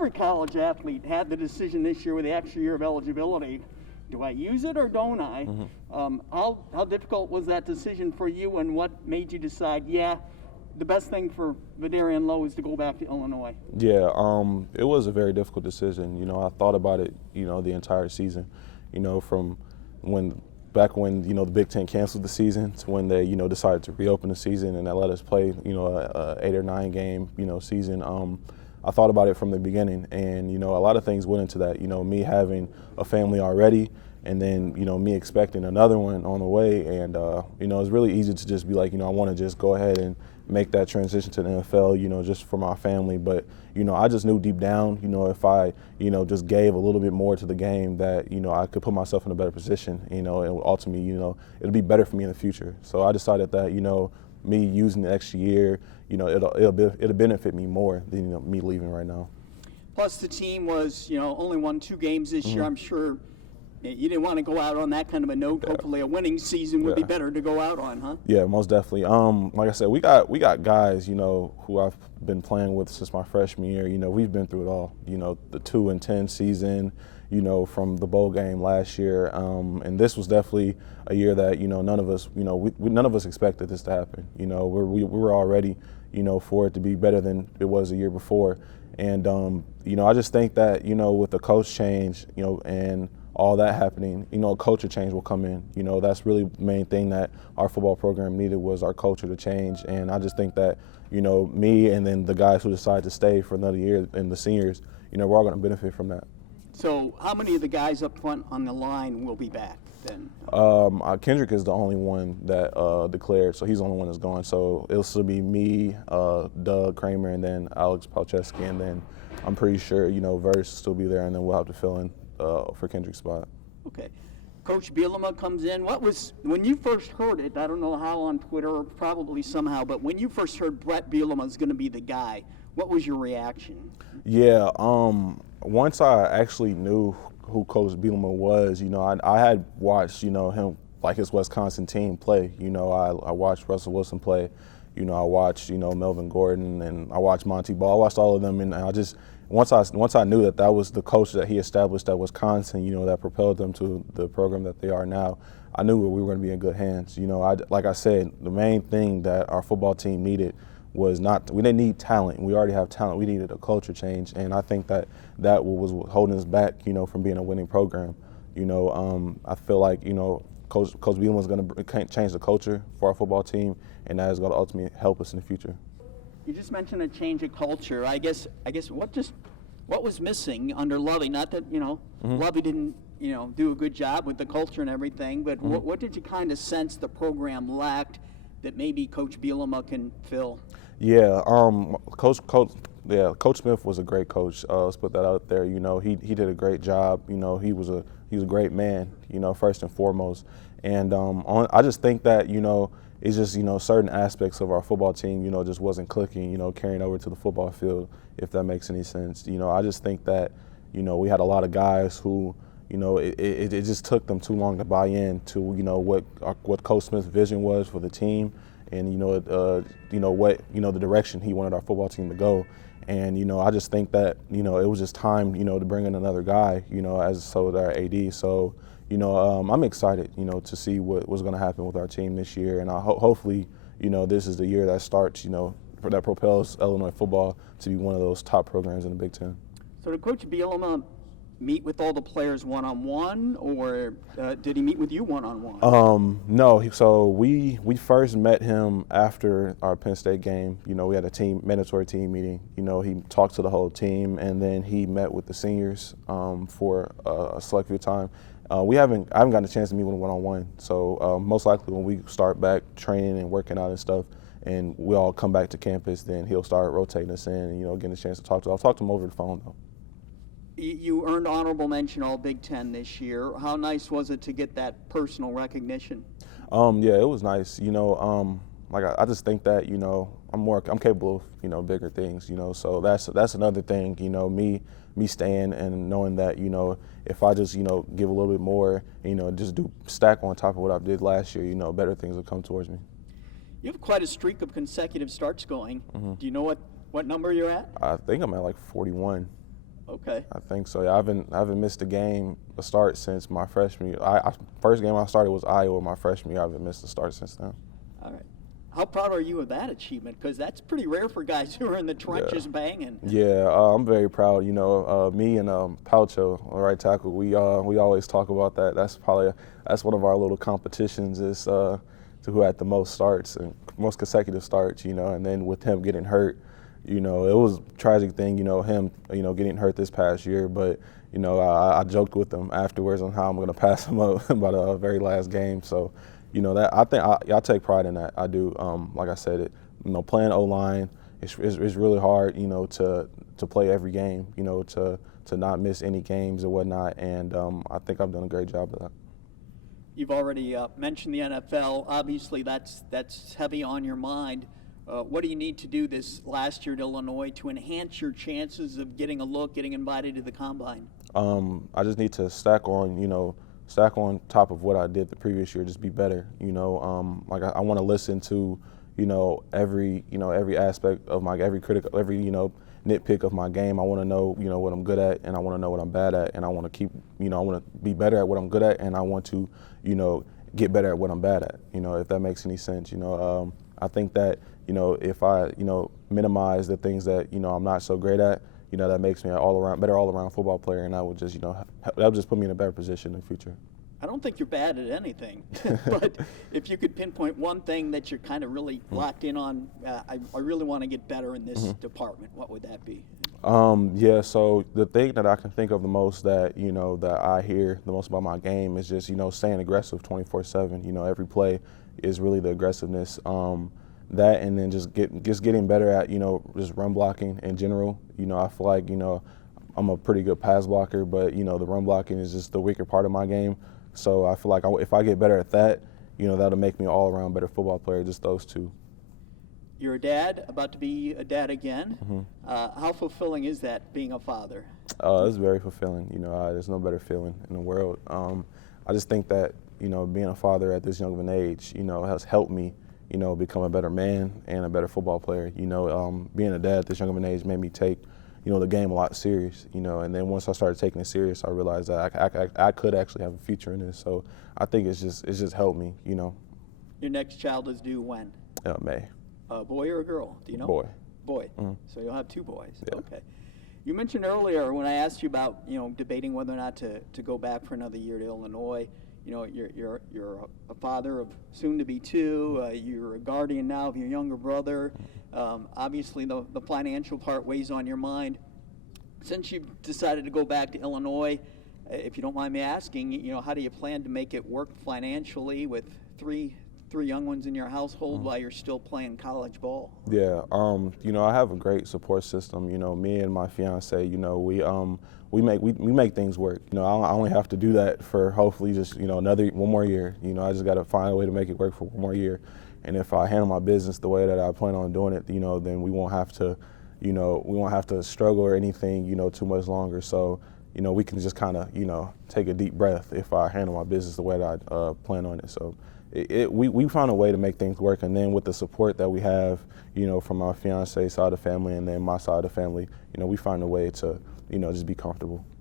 every college athlete had the decision this year with the extra year of eligibility. Do I use it or don't I? How difficult was that decision for you, and what made you decide, yeah, the best thing for Vederian Lowe is to go back to Illinois? Yeah, it was a very difficult decision. You know, I thought about it, you know, the entire season, you know, from back when, you know, the Big Ten canceled the season to when they, you know, decided to reopen the season and they let us play, you know, a 8 or 9 game, you know, season. I thought about it from the beginning, and, you know, a lot of things went into that. You know, me having a family already, and then, you know, me expecting another one on the way. And, you know, it's really easy to just be like, you know, I want to just go ahead and make that transition to the NFL, you know, just for my family. But, you know, I just knew deep down, you know, if I, you know, just gave a little bit more to the game that, you know, I could put myself in a better position, you know, and ultimately, you know, it'll be better for me in the future. So I decided that, you know, me using the extra year, you know, it'll benefit me more than, you know, me leaving right now. Plus, the team was, you know, only won 2 games this year. I'm sure you didn't want to go out on that kind of a note. Yeah. Hopefully, a winning season would be better to go out on, huh? Yeah, most definitely. Like I said, we got guys, you know, who I've been playing with since my freshman year. You know, we've been through it all. You know, the 2-10 season, you know, from the bowl game last year, and this was definitely a year that, you know, none of us, you know, none of us expected this to happen. You know, we were all ready, you know, for it to be better than it was the year before. And you know, I just think that, you know, with the coach change, you know, and all that happening, you know, a culture change will come in. You know, that's really the main thing that our football program needed, was our culture to change. And I just think that, you know, me and then the guys who decide to stay for another year and the seniors, you know, we're all going to benefit from that. So how many of the guys up front on the line will be back then? Kendrick is the only one that declared, so he's the only one that's gone. So it'll still be me, Doug Kramer, and then Alex Palczewski, and then I'm pretty sure, you know, Verse will still be there, and then we'll have to fill in for Kendrick's spot. Okay. Coach Bielema comes in. What was, when you first heard it, I don't know how on Twitter, or probably somehow, but when you first heard Brett Bielema is going to be the guy, what was your reaction? Yeah, once I actually knew who Coach Bielema was, you know, I had watched, you know, him, like his Wisconsin team play. You know, I watched Russell Wilson play. You know, I watched, you know, Melvin Gordon, and I watched Monty Ball. I watched all of them, and I just, once I knew that that was the coach that he established at Wisconsin, you know, that propelled them to the program that they are now, I knew we were going to be in good hands. You know, like I said, the main thing that our football team needed was we didn't need talent. We already have talent. We needed a culture change, and I think that was holding us back, you know, from being a winning program. You know, I feel like, you know, Coach Bielema is going to change the culture for our football team, and that is going to ultimately help us in the future. You just mentioned a change of culture. I guess what was missing under Lovey? Not that, you know, Lovey didn't, you know, do a good job with the culture and everything, but what did you kind of sense the program lacked that maybe Coach Bielema can fill? Yeah, Coach Smith was a great coach. Let's put that out there. You know, he did a great job. You know, he was a great man, you know, first and foremost. And I just think that, you know, it's just, you know, certain aspects of our football team, you know, just wasn't clicking, you know, carrying over to the football field, if that makes any sense. You know, I just think that, you know, we had a lot of guys who, you know, it just took them too long to buy in to, you know, what Coach Smith's vision was for the team, and, you know, what, you know, the direction he wanted our football team to go. And, you know, I just think that, you know, it was just time, you know, to bring in another guy, you know, so our AD. So, you know, I'm excited, you know, to see what's going to happen with our team this year. And hopefully, you know, this is the year that starts, you know, that propels Illinois football to be one of those top programs in the Big Ten. So did Coach Bielema meet with all the players one-on-one, or did he meet with you one-on-one? No. So we first met him after our Penn State game. You know, we had a mandatory team meeting. You know, he talked to the whole team, and then he met with the seniors for a select few time. I haven't gotten a chance to meet with him one-on-one. So most likely when we start back training and working out and stuff, and we all come back to campus, then he'll start rotating us in and, you know, getting a chance to talk to. I'll talk to him over the phone though. You earned honorable mention All Big Ten this year. How nice was it to get that personal recognition? Yeah, it was nice. You know, like I just think that, you know, I'm capable of, you know, bigger things. You know, so that's another thing. You know, me staying and knowing that, you know, if I just, you know, give a little bit more, you know, just stack on top of what I did last year, you know, better things will come towards me. You have quite a streak of consecutive starts going. Do you know what number you're at? I think I'm at like 41. Okay. I think so. Yeah, I haven't missed a start since my freshman year. First game I started was Iowa my freshman year. I haven't missed a start since then. All right. How proud are you of that achievement? Because that's pretty rare for guys who are in the trenches banging. Yeah, I'm very proud. You know, me and Paucho, right tackle, we always talk about that. That's one of our little competitions is to who had the most starts and most consecutive starts. You know, and then with him getting hurt, you know, it was a tragic thing. You know, him getting hurt this past year, but you know, I joked with him afterwards on how I'm going to pass him up by the very last game. So. You know, that I take pride in that. I do. Like I said, playing O-line, it's really hard. You know, to play every game. You know, to not miss any games or whatnot. And I think I've done a great job of that. You've already mentioned the NFL. Obviously, that's heavy on your mind. What do you need to do this last year at Illinois to enhance your chances of getting a look, getting invited to the Combine? I just need to stack on top of what I did the previous year, just be better. You know, like I want to listen to, every aspect of every nitpick of my game. I want to know, what I'm good at, and I want to know what I'm bad at, and I want to keep, I want to be better at what I'm good at, and I want to, get better at what I'm bad at. If that makes any sense. I think that, if I, minimize the things that, I'm not so great at, that makes me an better all-around football player, and that would just, that would just put me in a better position in the future. I don't think you're bad at anything, but if you could pinpoint one thing that you're kind of really locked in on, I really want to get better in this department, what would that be? Yeah, so the thing that I can think of the most that, that I hear the most about my game is just, staying aggressive 24/7. Every play is really the aggressiveness. That and then just getting better at just run blocking in general. I feel like I'm a pretty good pass blocker, but the run blocking is just the weaker part of my game. So I feel like if I get better at that, that'll make me an all-around better football player. Just those two. You're a dad, about to be a dad again. How fulfilling is that, being a father? It's very fulfilling. There's no better feeling in the world. I just think that being a father at this young of an age, has helped me. Become a better man and a better football player. Being a dad at this young of an age made me take, the game a lot serious. And then once I started taking it serious, I realized that I could actually have a future in this. So I think it's just helped me. Your next child is due when? May. A boy or a girl? Do you know? Boy. Boy. So you'll have two boys. Yeah. Okay. You mentioned earlier when I asked you about debating whether or not to go back for another year to Illinois. You're a father of soon to be two. You're a guardian now of your younger brother. Obviously, the financial part weighs on your mind. Since you've decided to go back to Illinois, if you don't mind me asking, how do you plan to make it work financially with three young ones in your household while you're still playing college ball? Yeah, I have a great support system. Me and my fiance, we make things work. I only have to do that for hopefully just one more year. I just got to find a way to make it work for one more year. And if I handle my business the way that I plan on doing it, then we won't have to struggle or anything, too much longer. So, we can just kind of, take a deep breath if I handle my business the way that I plan on it. So. We found a way to make things work, and then with the support that we have, from our fiance side of the family and then my side of the family, we find a way to, just be comfortable.